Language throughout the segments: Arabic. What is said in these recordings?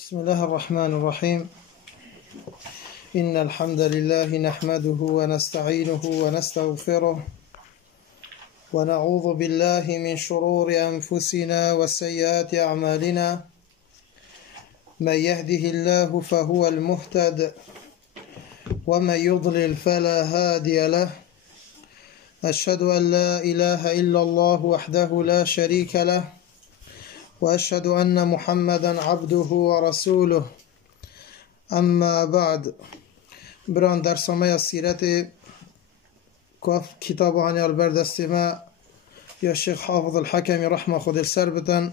بسم الله الرحمن الرحيم. إن الحمد لله نحمده ونستعينه ونستغفره ونعوذ بالله من شرور أنفسنا وسيئات أعمالنا. من يهده الله فهو المهتد ومن يضلل فلا هادي له. أشهد أن لا إله إلا الله وحده لا شريك له وأشهد أن محمدا عبده ورسوله. اما بعد. بران درسامه سیرت کتاب هانی البردست ما یا شیخ حافظ الحکمی رحمه خود سر بتن.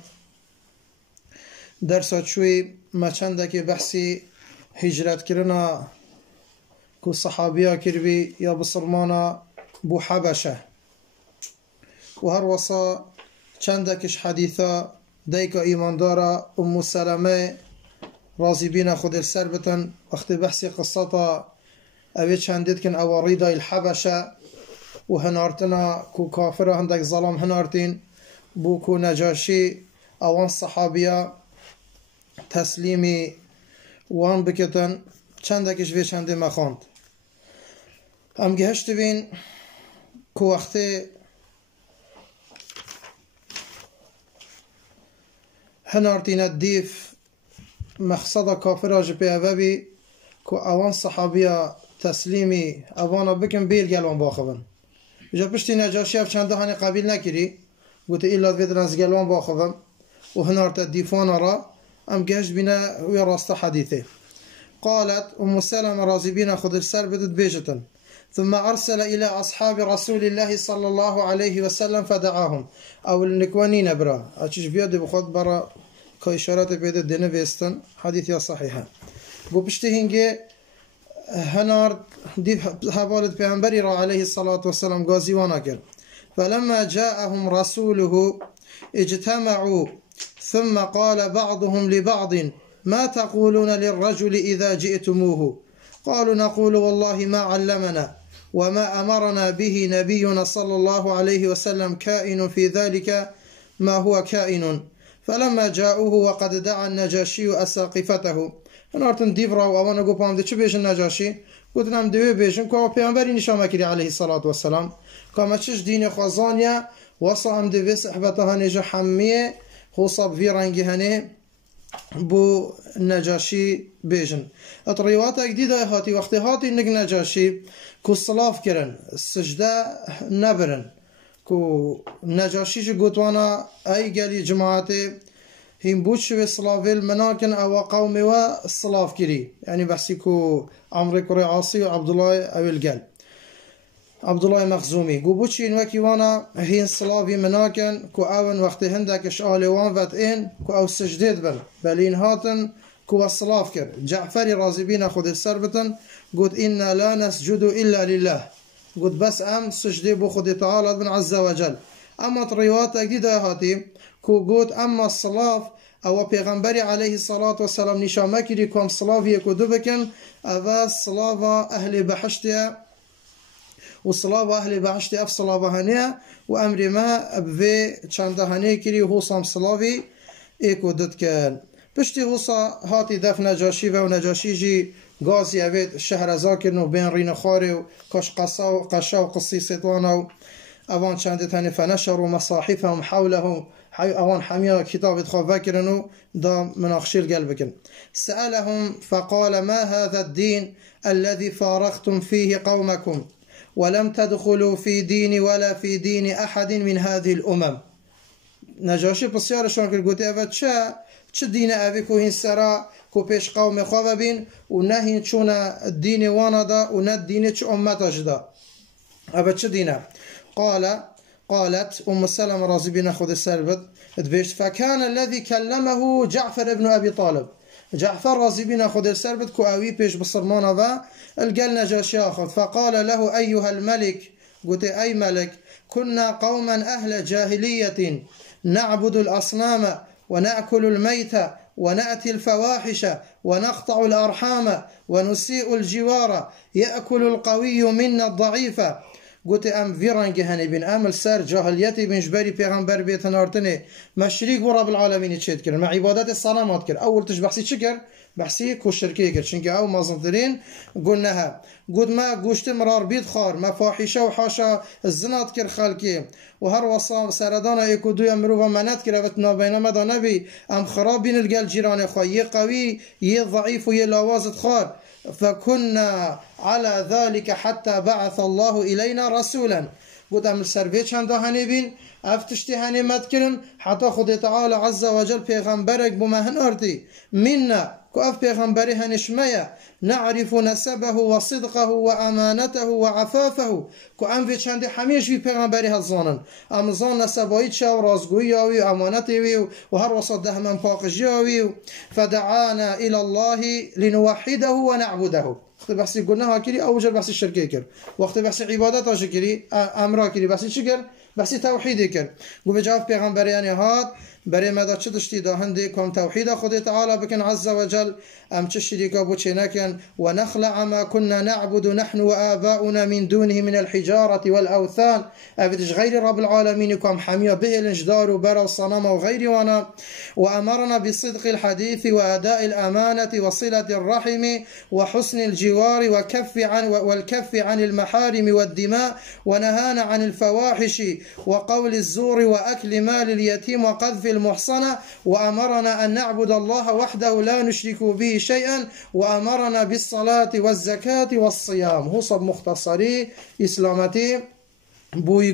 درسات شوی ما چنده که بحثی هجرت کرنا که صحابیا کربی یا بسرمانا بو حبشه و هر وصا چنده کش حدیثا دیکا ایماندارا ام سلمه راضی بین خود سر بتن. وقت بحثی قصتا اوی چندید کن اواریدا الحبشه و هنارتنا کو کافر هندک ظلام هنارتین بو کو نجاشی اوان صحابیا تسلیمی وان بکتن. چندکش وی چنده مخاند هم گهشت بین کو وقتی هنارتين الديف مقصد كافراج بأبابي كو اوان صحابيا تسليمي اوانا بكن بيل گلوان باخبن. جا پشتی نجاشی اف چنده هنی قبیل نکری گوت ایلاد ویدن از گلوان باخبن و هنارت الديفان را ام گشت بنا وی راست حديثه. قالت ام سلمة راضي بنا خود السر بدت بيجتن. ثم أرسل إلى أصحاب رسول الله صلى الله عليه وسلم فدعاهم أو النكوانين برا أتش بيد بخود برا كإشارات بيد الدين بيستن حديث يا صحيحة. بوبشتهنجي هنار دي حوالد بيعنبري را عليه الصلاة والسلام غازي وناكر. فلما جاءهم رسوله اجتمعوا ثم قال بعضهم لبعض ما تقولون للرجل إذا جئتموه؟ قالوا نقول والله ما علمنا وما أمرنا به نبينا صلى الله عليه وسلم كائن في ذلك ما هو كائن. فلما جاءوه وقد دعا النجاشي أساقفته هنارتن ديفرا وانا گو پام ده چه بیشن نجاشی گوتن هم دوی بیشن که پیامبری نشان کردی علیه الصلاة والسلام که ما چش دین خوازانیا وصا هم دوی صحبته هنجا حمیه خصاب في رنگی هنه بو نجاشی بیشن. اتریوات جدیده هاتی وقتی هاتی نگ نجاشی کو صلاف کرن سجده نبرن کو نجاشیش گوتوانا ای گلی جماعت هم بود شو صلافیل مناکن او قومی و صلاف کری یعنی بحثی کو عمرو کره عاصی و عبدالله اویل گل عبدالله مخزومی گو بود چین وکی وانا هین صلافی مناکن کو اون وقتی هندکش آلوان وقت این کو او سجدید بن بلین هاتن کو صلاف کرد. جعفری راضی بین خود سر بتن قلت إنا لا نسجد إلا لله قلت بس أم سجدي بو خد تعالى بن عز وجل. أما روايات جديدة هاتي كو قلت أما الصلاة أو پیغمبر عليه الصلاة والسلام نشامه كري كم صلاة يكو دبكن أفا صلاة أهل بحشتها والصلاة أهل بحشتها أف صلاة هنية وأمر ما أبفي چند هنية كري هو صام صلاة يكو ددكن. پشتی وصا هاتی دف نجاشی و نجاشی جی غازی اوید شهر زاکرن و بین رین خاری و کاش قشا و قصی ستوانا و اوان چند تانی فنشر و مصاحفهم حوله اوان حمیا کتاب ادخواه بکرن و دا مناخشیل قلب بکن. سألهم فقال ما هذا الدين الذي فارقتم فيه قومكم ولم تدخلوا في دين ولا في دين أحد من هذه الأمم. نجاشی بسیارشان کرد گوته اوید چه دین اوی که این سرا که پیش قوم خواه بین و نه این چون دین وانا دا و نه دین چه امتاش دا اوی چه دینه؟ قالت ام سلمة راضی بین خود سر بد ادبیشت فکان الذي کلمه جعفر ابن ابي طالب. جعفر راضی بین خود سر بد که اوی پیش بصرمانه و الگل نجاشی آخد. فقال له أيها الملك قلت أي ملك كنا قوما أهل جاهلية نعبد الأصنام ونأكل الميت ونأتي الفواحش ونقطع الأرحام ونسيء الجوار يأكل القوي منا الضعيف. قلت ام فيرانج هني بين ام السر جاهليتي بين جبري پیغمبر بيتن ارتني مشريك ورب العالمين تشيت كر مع عبادات الصنامات كر اول تشبحسي شكر بحسي كو شركي كر شنك او مازنترين قلناها قد ما قوشت مرار بيت خار ما فاحشه وحاشا الزنات كر خالكي وهر وصا سردانا يكودو يمرو منات كرفتنا بينما دا نبي ام خرابين القل جيران خو يه قوي يه ضعيف ويه لاوازت خار فكنا على ذلك حتى بعث الله إلينا رسولا قد ام السربي چند هني بين افتشتي هني مدكرن حتى خد تعالى عز وجل پیغمبرك بمهن ارتي منا كأف پیغمبري هنشمية نعرف نسبه وصدقه وأمانته وعفافه كأم في چند حميش في پیغمبري هزانن أمزان نسبايت شاو رازقوياوي وأمانته وهر وصد دهمن باقجياوي فدعانا إلى الله لنوحده ونعبده وقت بحثي قلناها كري أوجر بحثي الشركي كر وقت بحثي عبادتها شكري أمرا كري بحثي شكر بحثي توحيدي كر وبجاف پیغمبري يعني هاد برای مدى چه دشتی داهنده کم توحید خود تعالی بکن عز وجل ام چه شریکا بوچه نکن و نخلع ما كنا نعبد نحن وآباؤنا من دونه من الحجارة والأوثان أبدش غير رب العالمين كم حمية به الانجدار وبرا الصنم وغير وانا وأمرنا بصدق الحديث وأداء الأمانة وصلة الرحم وحسن الجوار والكف عن المحارم والدماء ونهانا عن الفواحش وقول الزور وأكل مال اليتيم وقذف المحصنة وأمرنا أن نعبد الله وحده لا نشرك به شيئا وأمرنا بالصلاة والزكاة والصيام هو صب مختصري إسلامتي بوی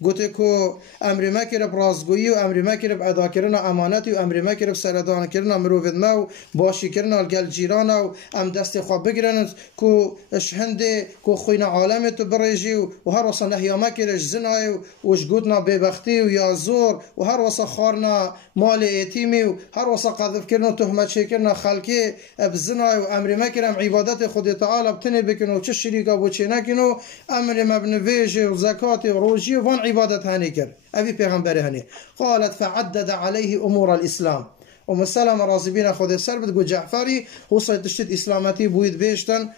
گوت کو امر مکرب رازگویی و امر مکرب ادا کردن امانتی و امر مکرب سردان کردن مروید ما باشی کردن الگل جیران و ام دست خواب بگیرن کو شهنده کو خوین عالم تو برجی و هر وصا نهیا مکرش زنای و شگوتنا ببختی و یا زور و هر وصا خارنا مال ایتیمی و هر وصا قذف کردن تهمت شکرنا خلقی بزنای و امر مکرم عبادت خود تعالی بتنی بکنو چه شریکا بو چه نکنو امر مبنویجی و زکات روجي وان عبادت هاني كر أبي پیغمبر هاني قالت فعدد عليه أمور الإسلام ومسلم رازبين خود سر بتقول جعفري هو صيتشت إسلامتي بويد بيشتن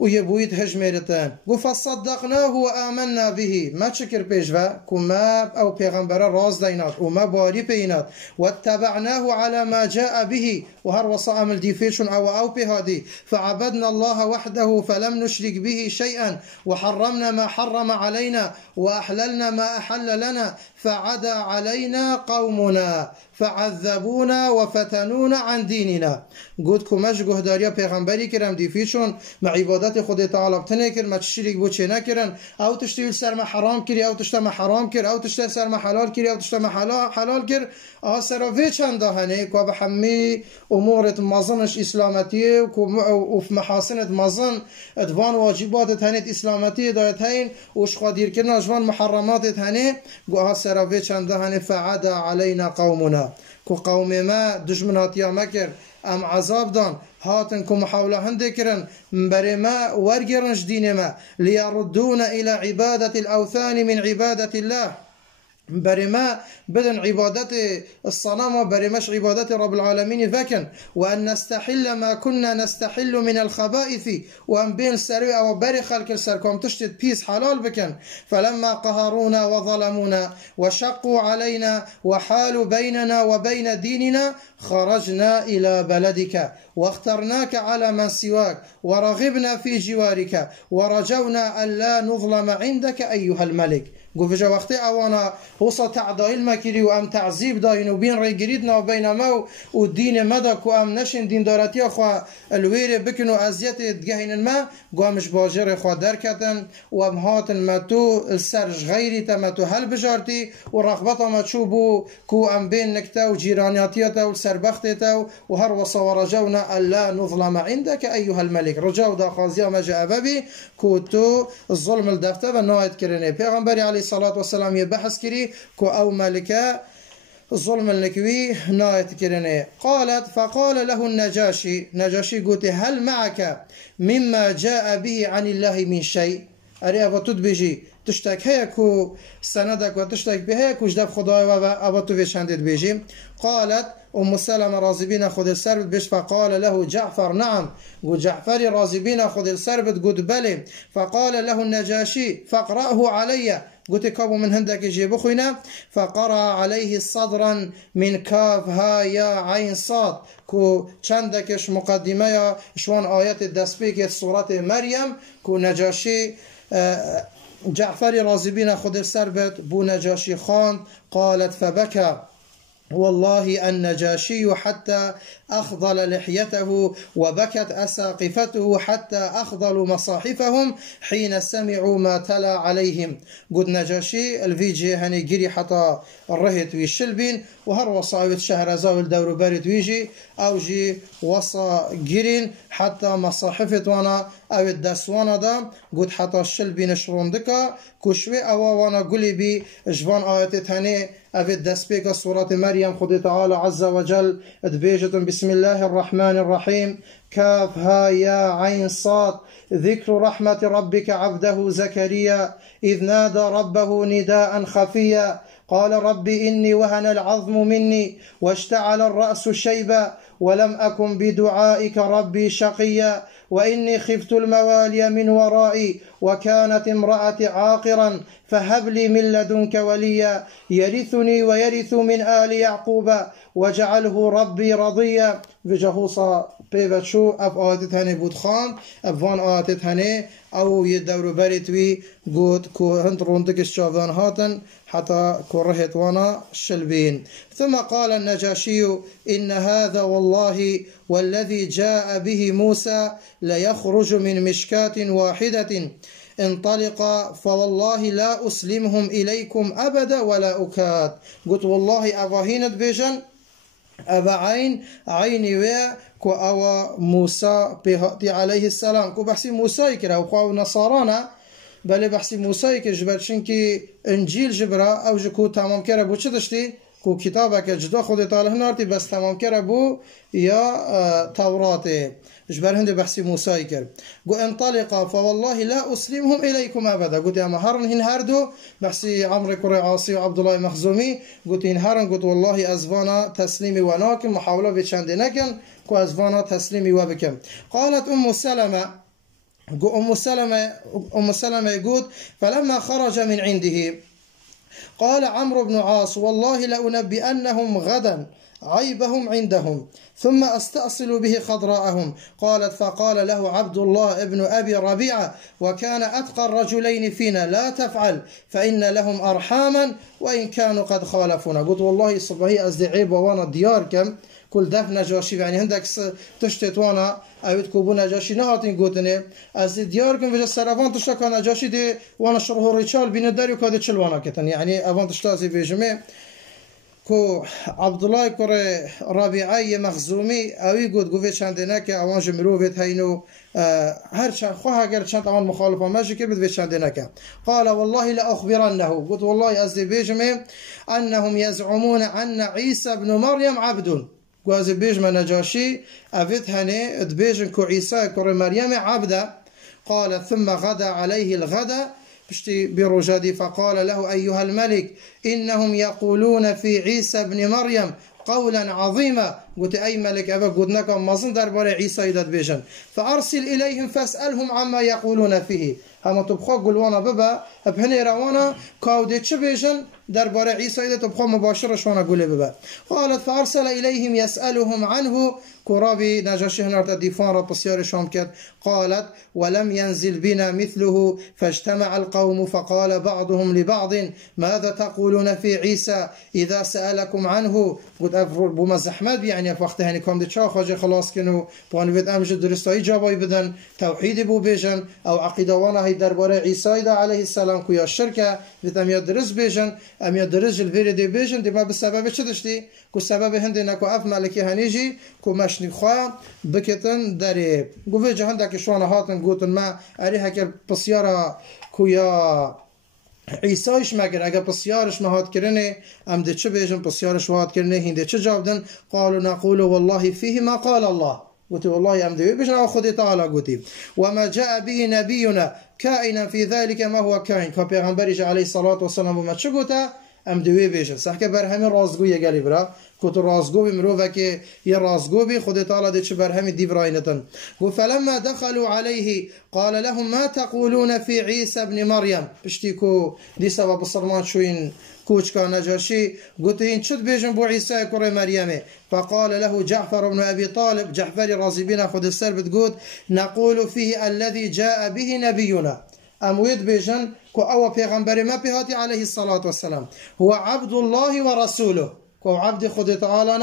ويبويد هجميرتان فصدقناه وآمنا به ما تشكر بيجوا كما أو پیغمبر راز دينات وما باري بينات واتبعناه على ما جاء به وهر وصا عمل ديفيشن أو بهادي فعبدنا الله وحده فلم نشرك به شيئا وحرمنا ما حرم علينا وأحللنا ما أحل لنا فعدا علينا قومنا فعذبونا وفتنونا عن ديننا قلت كمش قهداريا پیغمبري كرم ديفيشن مع عبادت خود تعالى بتنكر ما تشريك بو چه نكرن او تشتي سر ما حرام كري او تشتي ما حرام كر او تشتي سر ما حلال كري او تشتي ما حلال كر اسرا في چند هنه كو بحمي امور مازنش اسلامتي و محاسن مازن ادوان واجبات هنه اسلامتي دايت هين وش قادر كرنا ادوان محرمات هنه گو اسرا في چند هنه فعدا علينا قومنا كو قوم ما دشمنات يا مكر ام عذاب دان هاتن كو محاولة هندكرن بري ما ورقرنش دين ما ليردون إلى عبادة الأوثان من عبادة الله بري ما بدن عبادة الصنم بري مش عبادة رب العالمين فكن وأن نستحل ما كنا نستحل من الخبائث وأن بين سري أو بري خلق السركم تشتد بيس حلال بكن فلما قهرونا وظلمونا وشقوا علينا وحالوا بيننا وبين ديننا خرجنا إلى بلدك واخترناك على من سواك ورغبنا في جوارك ورجونا ألا نظلم عندك أيها الملك قف جا وقتی اوانا حوصا تعدایل مکری و ام تعذیب داین و بین ری گریدنا و بین ما و دین مدا که ام نشن دین دارتی خواه الویر بکن و ازیت دگهین ما قامش باجر خواه درکتن و ام هاتن ما تو السرج غیری تا ما تو هل بجارتی و رغبتا ما چوبو که ام بین نکتا و جیرانیاتیتا و سربختتا و هر وصا ورجونا الا نظلم عندك أيها الملك رجاو دا خازیا مجا ابابی که تو الظلم الدفته و ناید کرنه پیغمبری علیه الصلاة والسلام يبحث كري كو أو ملكا الظلم النكوي نايت كرني قالت فقال له نجاشي قلت هل معك مما جاء به عن الله من شيء أري أبا تدبجي تشتك هيكو سندك وتشتك بهيك وجدب خداي وابا تو فيشاندت بيجي قالت ام سلمة راضي بينا خود السربت بيش فقال له جعفر نعم قد جعفري راضي بينا خود السربت قد بلي فقال له النجاشي فاقرأه علي قلت كابو من هندك يجيب خوينا فقرأ عليه صدرا من كاف ها يا عين صاد كو چندكش مقدمه شوان آيات الدسبيك سورة مريم كو نجاشي جعفر راضي بينا خود السربت بو نجاشي خان قالت فبكى والله النجاشي حتى أخضل لحيته وبكت أساقفته حتى أخضلوا مصاحفهم حين سمعوا ما تلا عليهم قد نجاشي الفيجي هني جري حتى الرهت ويشلبين وهر وصاوت شهرزاو الدور بارد ويجي أو جي وصا جرين حتى مصاحفت وانا أو الدسوانا دا قد حتى الشلبين شروندكا كشوي أو وانا قولي بي جبان آيات هني أو الدسبيك سورة مريم خد تعالى عز وجل ادبيجة بسم الله الرحمن الرحيم كاف ها يا عين صاد ذكر رحمة ربك عبده زكريا إذ نادى ربه نداء خفيا قال رب إني وهن العظم مني واشتعل الرأس شيبا ولم أكن بدعائك ربي شقيا وإني خفت الموالي من ورائي وكانت امرأتي عاقرا فهب لي من لدنك وليا يرثني ويرث من آل يعقوب وجعله ربي رضيا بجهوصا بيبتشو اف آتت هني بودخان افوان آتت هني او يدور بريتوي قود كو هند روندك الشافان هاتن حتى كرهت وانا شلبين ثم قال النجاشي إن هذا والله والذي جاء به موسى ليخرج من مشكاة واحدة انطلق فوالله لا أسلمهم إليكم أبدا ولا أكاد قلت والله أفاهينت بيجن أبا عيني ويا كو أوا موسى بهاتي عليه السلام كو بحسي موسى يكره وخواو نصارانا بل بحسي موسى يكره جبرشن كي انجيل جبرا أو جكو تمام كره بو چه دشتي كو كتابك جدا خود تعالى هنارتي بس تمام كره بو يا توراته جبر هند بحسي موسى يكر قو انطلق فوالله لا أسلمهم إليكم أبدا قلت يا مهرن هن هردو بحسي عمرو كري عاصي وعبد الله مخزومي قلت هن هرن قلت والله أزوانا تسليمي وناكم محاولة بچند نكن كو أزوانا تسليمي وبكم قالت أم سلمة أم سلمة يقول فلما خرج من عنده قال عمرو بن عاص والله لأنبئنهم غدا عيبهم عندهم ثم أستأصل به خضراءهم قالت فقال له عبد الله ابن أبي ربيعة وكان أتقى الرجلين فينا لا تفعل فإن لهم أرحاما وإن كانوا قد خالفونا قلت والله صبحي أزدي عيب وانا ديار كم كل دف نجاشي يعني عندك تشتت وانا أو تكوبو نجاشي نهاتين قوتني أزدي ديار كم وجه سرفان تشتكى نجاشي دي وانا شرهو ريشال بين الداري وكادي تشلوانا كتن يعني أفان تشتازي بيجمي كو عبد الله كوري ربيعي مخزومي اوي قد قوفي چندنا که اوان جمروفت هينو هر چند خواه اگر چند اوان مخالفه ماشي كبت في چندنا قال والله لأخبرنه قلت والله ازدي بيجمي انهم يزعمون ان عيسى بن مريم عبد قوازي بيجمي نجاشي افت هني ادبيجن كو عيسى كوري مريم عبدا قال ثم غدا عليه الغدا بشتي برجادي فقال له أيها الملك إنهم يقولون في عيسى بن مريم قولا عظيما قلت أي ملك أبا قلناك مازن دربار عيسى يدد بيجن فأرسل إليهم فاسألهم عما يقولون فيه هما تبخوا قلوانا ببا بهني روانا كاودي چه بيجن دربار عيسى يدد تبخوا مباشرة شوانا قولي ببا قالت فأرسل إليهم يسألهم عنه كرابي نجاشي هنارت الدفان را بسيار شام كد قالت ولم ينزل بنا مثله فاجتمع القوم فقال بعضهم لبعض ماذا تقولون في عيسى إذا سألكم عنه قد أفرر بمزحمد يعني وقت هني كم دي خاجه خلاص كنو بانويت امجد درستایی جوابی بدن توحید بو بیجن او عقیده وانا هی درباره عیسی دا علیه السلام کو یا شرکه ویتام یا درس بیجن ام یا درس الفيري دي بیجن دی به سبب چه داشتی کو سبب هند نکو اف ملکی هنیجی کو مشنی خوا بکتن دری گوه جهان دا که شوانه هاتن گوتن ما اری هکر پسیارا کو یا عیسایش مگر اگر پسیارش مهات کرنه ام ده چه بیجن پسیارش وهات کرنه هنده چه جواب دن قالوا نقول والله فيه ما قال الله قلت والله ام ده بیجن او خود تعالی قلت وما جاء به نبينا كائنا في ذلك ما هو كائن که پیغمبرش علیه الصلاة والسلام ما چه قلت ام ده بیجن صح که بر همین رازگویه گلی برا كنت رازقو بمروفك يا رازقو بي خد تعالى دي برهم دي براينتن. فلما دخلوا عليه قال لهم ما تقولون في عيسى ابن مريم بشتيكو دي سبب الصرمان شوين كوش كان نجاشي قلت هين شد بيجن بو عيسى كرة مريم. فقال له جعفر بن أبي طالب جعفر رازبين خد السر بتقول نقول فيه الذي جاء به نبينا أمويد بيجن كو أو پیغمبر ما بهاتي عليه الصلاة والسلام هو عبد الله ورسوله كو عبد خد تعالى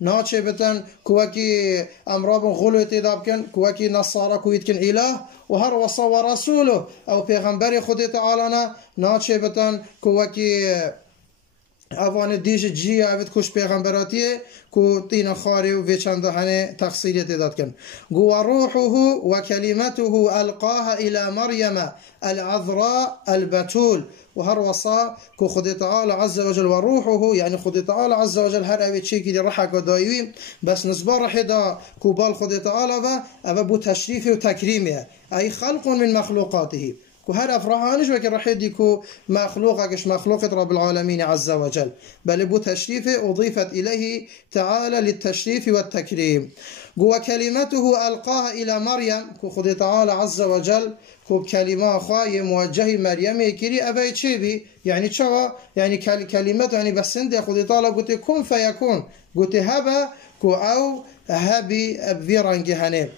ناچه بتن كوكي امراب غلو اتداب كن كوكي نصارى كويت كن اله وهر وصا ورسوله او پیغمبر خد تعالى ناچه بتن كوكي اوان دیش جی اوید کش پیغمبراتیه کو تین خاری و وچنده هنه تقصیریت داد کن گو روحه و کلمته القاها الى مریم العذراء البتول و هر وصا کو خود تعالی عز وجل و روحه یعنی خود تعالی عز وجل هر اوید چی که رحک و دایوی بس نسبار رحدا کو بال خود تعالی و او بو تشریف و تکریمه ای خلق من مخلوقاته وهذا أفراحانش وكي راح يديكو مخلوقك مخلوقة رب العالمين عز وجل بل بو تشريفه أضيفت إليه تعالى للتشريف والتكريم قوة كلمته ألقاها إلى مريم كو خد تعالى عز وجل كو كلمة خاية موجه مريم كري أبي تشيبي يعني شوا يعني كلمته يعني بس انت خد تعالى قلت كن فيكون قلت هبا كو أو هبي أبذيران جهنم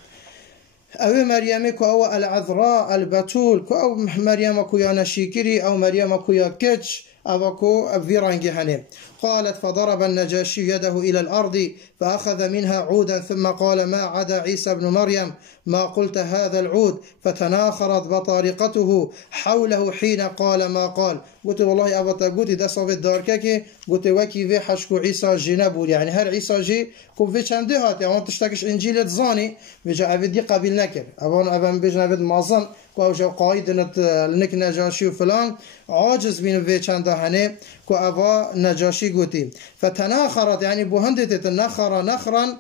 او مريم كو او العذراء البتول كو او مريم كو يا نشيكري او مريم كو يا كتش او كو ابفيرانجي هني قالت فضرب النجاشي يده الى الارض فاخذ منها عودا ثم قال ما عدا عيسى ابن مريم ما قلت هذا العود فتناخرت بطارقته حوله حين قال ما قال قلت والله ابا قلت ده صوت داركه قلت وكي في حشكو عيسى جنبول يعني هر عيسى جي كو في چنده هات يعني تشتكش انجيل زاني بيجا ابدي قبيل نكر ابان بيجنا بد مازن كو اوجا قايد لنك نجاشي وفلان عاجز بين في چنده هنه كو ابا نجاشي قلتي فتناخرت يعني بوهندت تناخر نخرا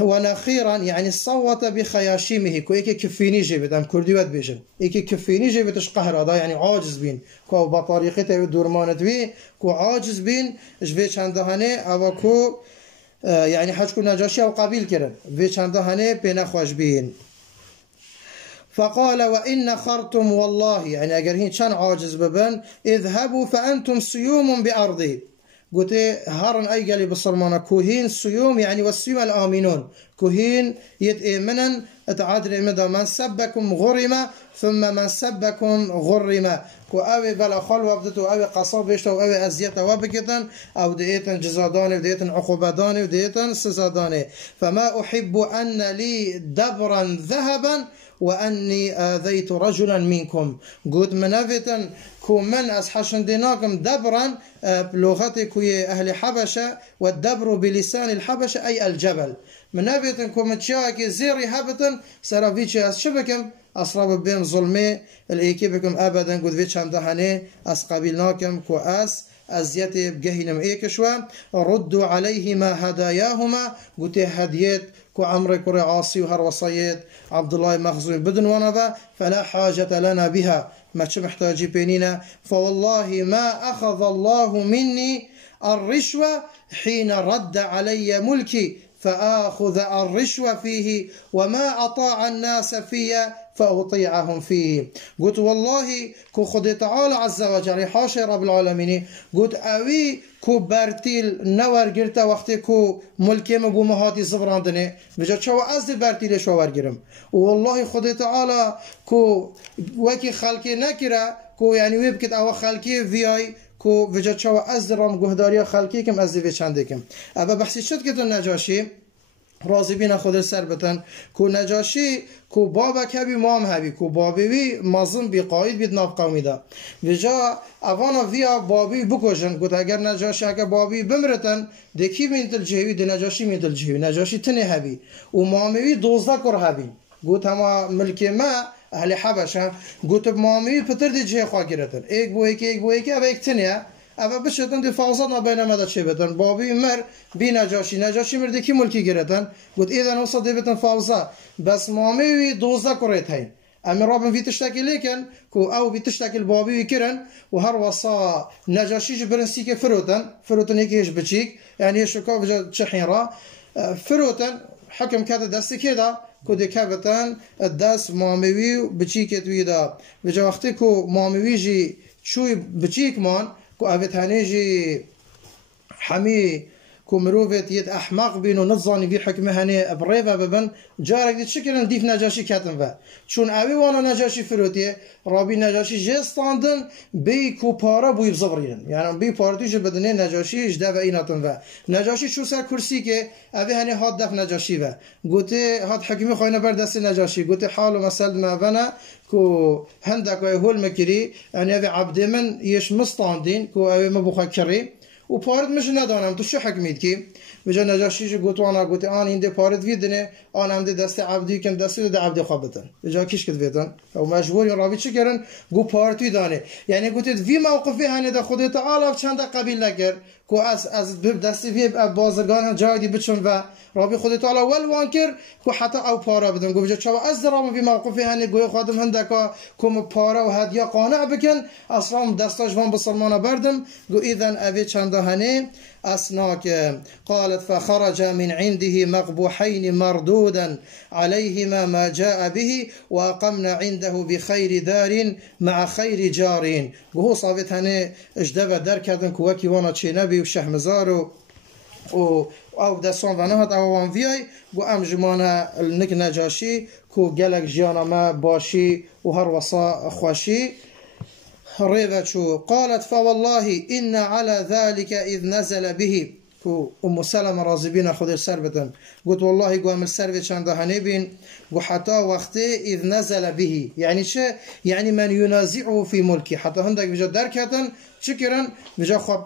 ونخيرا يعني صوت بخياشيمه كو ايكي كفيني جيبت ام كرديوات بيجن ايكي كفيني جيبتش قهر هذا يعني عاجز بين كو بطريقته ودورمانت بي كو عاجز بين جوي چندهانه او كو يعني حجكو نجاشي او قبيل كرن في چندهانه بين خوش بين فقال وإن خرتم والله يعني اگر هين چن عاجز ببن اذهبوا فأنتم سيوم بأرضي قلت هارن أي قالي بصرمانا كوهين سيوم يعني والسيوم الآمنون كوهين يتأمنا اتعادل مدى من سبكم غرم ثم من سبكم غرم كو اوي بلا خال وابدتو اوي قصاب بيشتو اوي ازيتا وابكتن او ديتن جزاداني وديتن عقوباداني وديتن سزاداني فما أحب أن لي دبرا ذهبا وأني آذيت رجلا منكم قلت منافتن كو من أسحشن ديناكم دبرا بلغتي كوي أهل حبشة والدبر بلسان الحبشة أي الجبل منافتن كو متشاكي زيري هبتن سرافيتشي أسشبكم أصراب بين ظلمي الإيكيبكم أبدا قلت فيتش هم دهاني أس قبيلناكم كو أس أزيتي بجهنم إيكشوا ردوا عليهما هداياهما قلت هديت كو عمري كوري عاصي وهر وصيت عبد الله مخزومي بدن ونبا فلا حاجة لنا بها ما محتاجي بيننا فوالله ما أخذ الله مني الرشوة حين رد علي ملكي فآخذ الرشوة فيه وما أطاع الناس فيه فأطيعهم فيه قلت والله كو خد تعالى عز وجل حاشا رب العالمين قلت أوي كو برتيل نور قرتا وقتی كو ملكي مبو مهاتي زبراندنه بجا شو أزد برتيل شو ورقرم والله خد تعالى كو وكي خلقي نكرا كو يعني ويبكت أو خلقي فياي كو بجا شو أزد رام قهداريا خلقي كم أزد في چندكم أبا بحثي شد كتو نجاشي راضی بین خود سر بتن کو نجاشی کو بابا کبی مام هبی کو بابی مازن بی قاید بید ناف قومی دا وجا اوانا ویا بابی بکشن گوت اگر نجاشی اگر بابی بمرتن دکی مینتل جهوی دی نجاشی مینتل جهوی نجاشی تنه هبی و مامیوی 12 کر هبی گوت هما ملک ما اهل حبشه گوت مامیوی پتر دی جه خواه گرتن ایک بو ایک او ایک تنه اما بشتن دی فاوزات نباینه مدد چه بتن بابی مر بی نجاشی مرده کی ملکی گرتن گفت ایدن وصل دی بتن فاوزا بس مامیوی 12 کرت هین أما رابن في تشتكي لكن كو أو بتشتكي البابي وكرن وهر وصا نجاشي جبرن سيكي فروتن يكيش بتشيك يعني يشوكو بجا تشحين را فروتن حكم كذا دست كذا كودي كابتن الدس ماموي بتشيكت ويدا بجا وقتي كو ماموي جي شوي بتشيك مان كو أبت هنيجي حمي كو مروفت يد أحمق بينو نظاني بي حكمه هني بريفا ببن جارك دي تشكرا نديف نجاشي كاتن فا چون اوي وانا نجاشي فروتي رابي نجاشي جيستاندن بي كو پارا بوي بزبرين يعني بي پارتي جو بدني نجاشي جدا و ايناتن فا نجاشي شو سر كرسي كي اوي هني هاد دف نجاشي فا قوتي هاد حكمي خوينا بردست نجاشي قوتي حالو مسل ما بنا كو هندك ويهول مكري يعني اوي عبد من يش مستاندين كو اوي مبوخا كري و پارد مش ندانم تو چه حکمید کی بجا نجاشی جو گوتوانا گوتی آن اینده پارد ویدنه آن هم ده دست عبدی کم دستی ده عبدی خوابتن بجا کیش کد ویدن او مجبور یا رابی چه کرن گو پارتوی دانه یعنی گوتید وی موقفی هنه ده خود تعالی چند قبیل نکر کو از دستی وی بازرگان جای بچون و رابی خود تعالی ول وانکر کو حتی او پارا بدن گو بجا چوا از درام وی موقفی هنه گوی خادم هندکا کوم پارا و هدیه قانع بکن اصلا دستاش وان بسلمان بردم گو ایدن اوی چند هنه أسناك قالت فخرج من عنده مقبوحين مردودا عليهما ما جاء به وأقمنا عنده بخير دار مع خير جار وهو صابت هني اجدب در كردن كوكي وانا چه نبي وشهمزار او دستان ونهات او وانفياي و ام جمانا النك نجاشي كو گلك جيانا ما باشي و هر وصا خوشي ريبتشو قالت فوالله إن على ذلك إذ نزل به كو أم سلمة راضبين خذ السربتن قلت والله قام السربت شان هنبين وحتى وقته إذ نزل به يعني شيء يعني من ينازعه في ملكه حتى هندك بجا دركتن شكرا بجا خب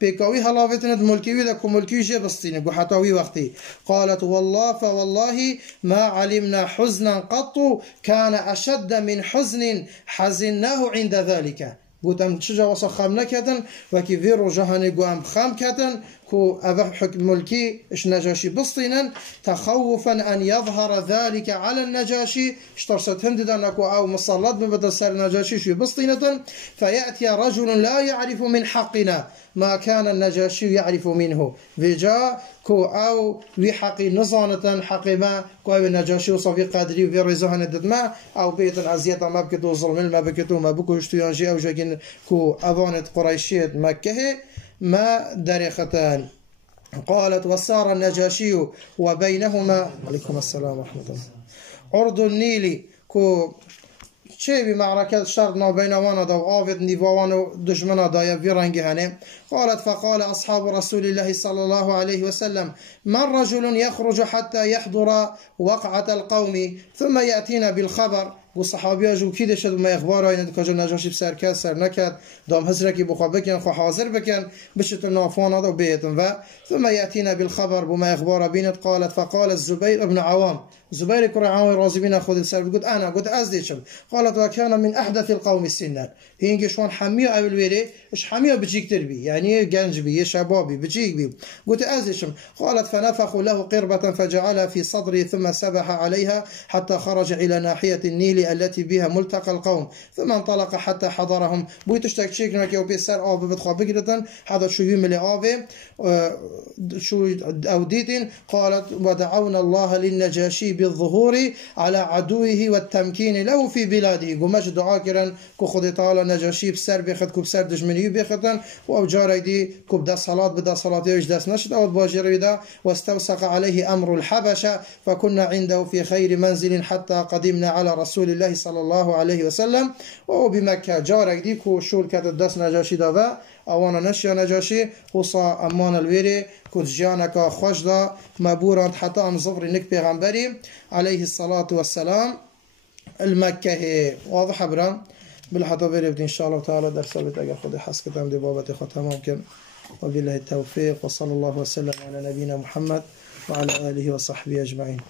بيكاوي هلافتنا ملكي وذا كملكي جي بسطيني وحتى وي وقتي قالت والله فوالله ما علمنا حزنا قط كان أشد من حزن حزناه عند ذلك قلت أم تشجع وصخام نكتن وكي فيرو جهاني قام خام كتن كو أبا حكم ملكي إش نجاشي بسطينا تخوفا أن يظهر ذلك على النجاشي اشترست هنددا نكو أو مصلات ببدل سر النجاشي شو بسطينة فيأتي رجل لا يعرف من حقنا ما كان النجاشي يعرف منه فيجا كو أو وي حقي نظانة حقي ما كو أو النجاشي وصفي قادري وفي رزاهن الددماء أو بيت العزية ما بكتو ظلم ما بكتو ما بكو اشتيانجي أو جاكين كو أبانت قريشية مكة ما درختان قالت وصار النجاشي وبينهما عليكم السلام ورحمة الله عرض النيل كو شيء بمعركة شرطنا بين وانا دا وآفد نيفوانا دجمنا دا يفي رنجي هني قالت فقال أصحاب رسول الله صلى الله عليه وسلم من رجل يخرج حتى يحضر وقعة القوم ثم يأتينا بالخبر والصحابي جو كده شد ما اخبار اين كجا نجاشي بسر كسر سر نكد دام حضرتي بخو بكن خو حاضر بكن بشت نافون هذا بيتن و ثم ياتينا بالخبر بما اخبار بينت قالت فقال الزبير بن عوام زبير بن عوام راضي بنا خذ السر قلت انا قلت ازديشم قالت وكان من احدث القوم سنا هينج شلون حميه او الويري ايش حميه بجيك تربي يعني جنج بي شبابي بجيك بي قلت ازديشم قالت فنفخوا له قربة فجعلها في صدري ثم سبح عليها حتى خرج الى ناحية النيل التي بها ملتقى القوم ثم انطلق حتى حضرهم بويتشتك شيكنا كيو بيسر آب بدخوا بقرة هذا شو يملي آب شو أوديتين قالت ودعونا الله للنجاشي بالظهور على عدوه والتمكين له في بلاده قماش دعا كرن كو خد تعالى نجاشي بسر بيخد كو بسر دجمني بيخدن و جاري دي كو بدا صلاة بدا صلاة يوش داس نشد أو باجر دا واستوسق عليه أمر الحبشة فكنا عنده في خير منزل حتى قدمنا على رسول الله صلى الله عليه وسلم و بمكة جارك دي كو شول كات داس نجاشي دا اوانا نشيا نجاشي خصا امان الويري كود جانك خوش دا مبوران حتى ام ظفر نك پیغمبري عليه الصلاة والسلام المكة واضح برا بالحطة بيربت ان شاء الله تعالى درس بيت اگر خود حس كتام دي بابتي خود تمام كن وبالله التوفيق وصلى الله وسلم على نبينا محمد وعلى آله وصحبه أجمعين.